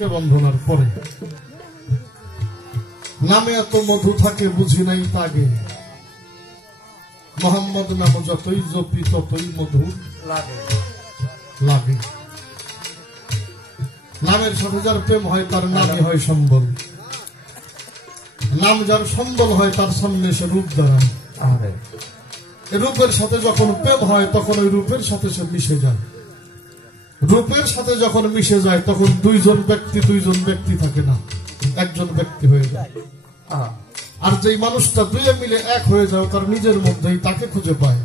থেকে বন্ধনার পরে নামে এত মধু থাকে বুঝি নাই তাগে মোহাম্মদ নাম যতই জপি ততই মধু লাগে নামের সাথে যার প্রেম হয় তার নামই হয় সম্বল নাম যার সম্বল হয় তার সামনে সে রূপ দাঁড়ায় রূপের সাথে যখন প্রেম হয় তখন ওই রূপের সাথে সে মিশে যায় রূপের সাথে যখন মিশে যায় তখন দুইজন ব্যক্তি থাকে না একজন ব্যক্তি হয়ে যায় আর যেই মানুষটা দুইয়ে মিলে এক হয়ে যায় তার নিজের মধ্যেই তাকে খুঁজে পায়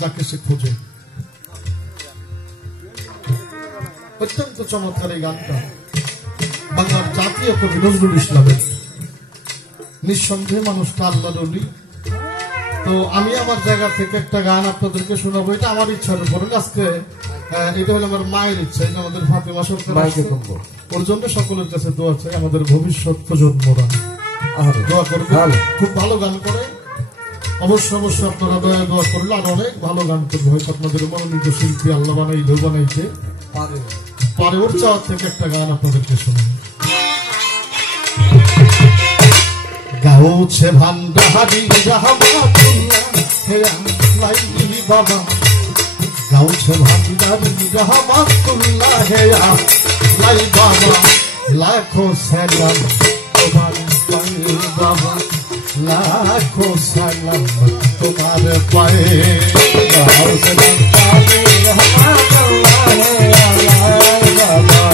যাকে সে খুঁজে অত্যন্ত চমৎকার এই গানটা বাংলার জাতীয় কবি নজরুল ইসলামের নিঃসন্দেহে মানুষটা আল্লাহর ওলি তো আমি আমার জায়গা থেকে একটা গান আপনাদেরকে শোনাবো এটা আমার ইচ্ছার উপরে আজকে এটা হলো আমার মায়ের ইচ্ছা আমাদের ফাতেমা সরকার ওর জন্য সকলের কাছে দোয়া চাই আমাদের ভবিষ্যৎ প্রজন্মরা দোয়া করবে খুব ভালো গান করে অবশ্যই আপনারা দোয়া করলে আর অনেক ভালো গান করবে হয়তো আপনাদের মনোনীত শিল্পী আল্লাহ বানাইতে পারে ওর চাওয়ার থেকে একটা গান আপনাদেরকে শোনাবো গাউছে ভান্ডারি রহমাতুল্লাহ হে আল্লাহ বাবা গাউছে ভান্ডারি রহমাতুল্লাহ হে আল্লাহ বাবা লাখো সালাম তোমার পায়ে বাবা লাখো সালাম তোমার পায়ে গাউছে ভান্ডারি রহমাতুল্লাহ হে আল্লাহ বাবা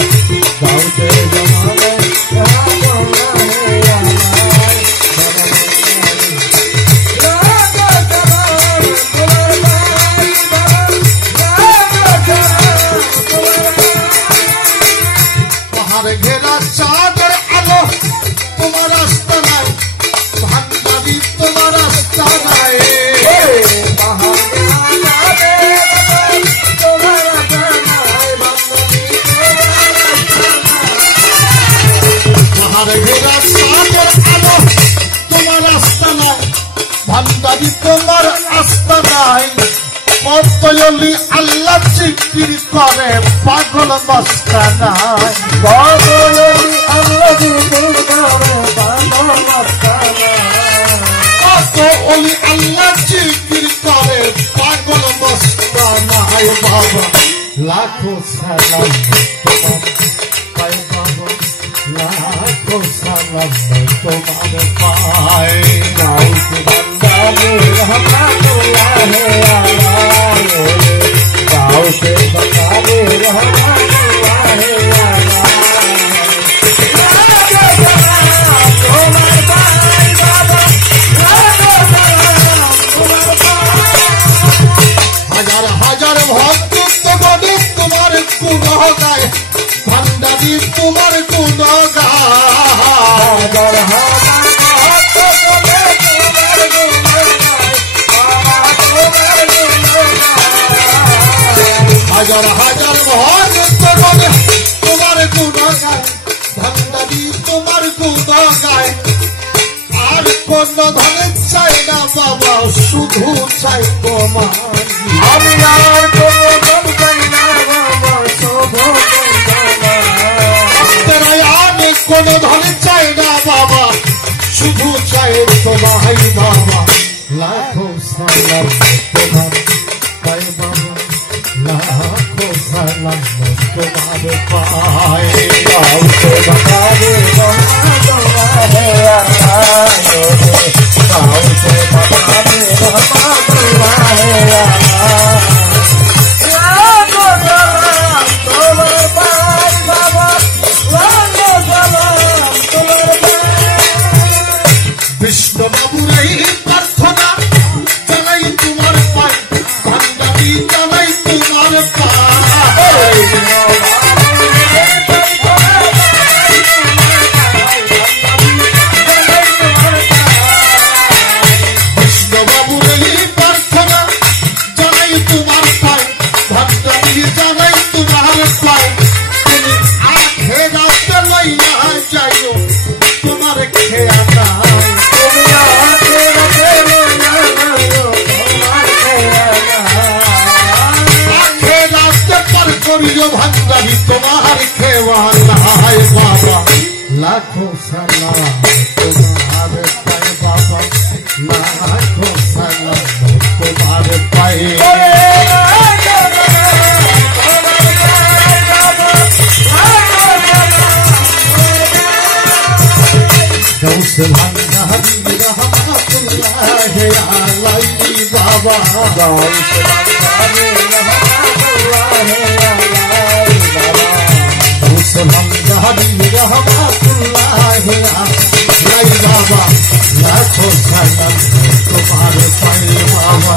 গাউছে জামালে রহমাতুল্লাহ হে ঘেরা চাঁদের আলো তোমার রাস্তা নাই ভান্ডারি তোমার রাস্তা নাই পাহাড় ঘেরা চাঁদের আলো তোমার রাস্তা নাই ভান্ডারি তোমার রাস্তা নাই মতলি আল্লাহ জিকির করে পাগল মস্তানায় পাগলি আল্লাহ জিকির করে পাগল মস্তানায় মতলি আল্লাহ জিকির করে পাগল মস্তানায় বাবা লাখো সালাম তোমার পায়ে বাবা লাখো সালাম তোমার পায়ে গাউতে ভান্ডারি রহমাতুল্লাহ হে গাউতে ভান্ডারি রহমাতুল্লাহ হে হাজার হাজার ভক্ত বলে তোমার গুণ গায় ভান্ডারি তোমার গুণ গায় হাজার হাজার ভক্ত বলে তোমার গুণ গায় ভান্ডারি তোমার গুণ গায় আর কোন ধনের চাই না বাবা শুধু চাই তোমার আমি আর কোন ধন চাই না বাবা শুধু আমি কোন ধন চাই না বাবা শুধু চাই তোমার বাবা লাখো সালাম তোমার পায়ে বাবা লাখো সালাম তোমার পায়ে গাউতে ভান্ডারি রহমাতুল্লাহ হে গাউতে ভান্ডারি রহমাতুল্লাহ হে লাখো সালাম তোমার পায়ে বাবা লাখো সালাম তোমার পায়ে বিষ্ণু বাবুর এই প্রার্থনা জানাই তোমার পায়ে ভান্ডারি জানাই তোমার পায়ে বিষ্ণু বাবুর এই लाखों सलाम तुम्हारे पाए बाबा, लाखों सलाम तुम्हारे पाए। गौसे भंडारी रहमतुल्लाह अलैहि बाबा, गौसे भंडारी रहमतुल्लाह अलैहि बाबा, गौसे भंडारी रहमतुल्लाह अलैहि बाबा, लाखों सलाम तुम्हारे पाए बाबा।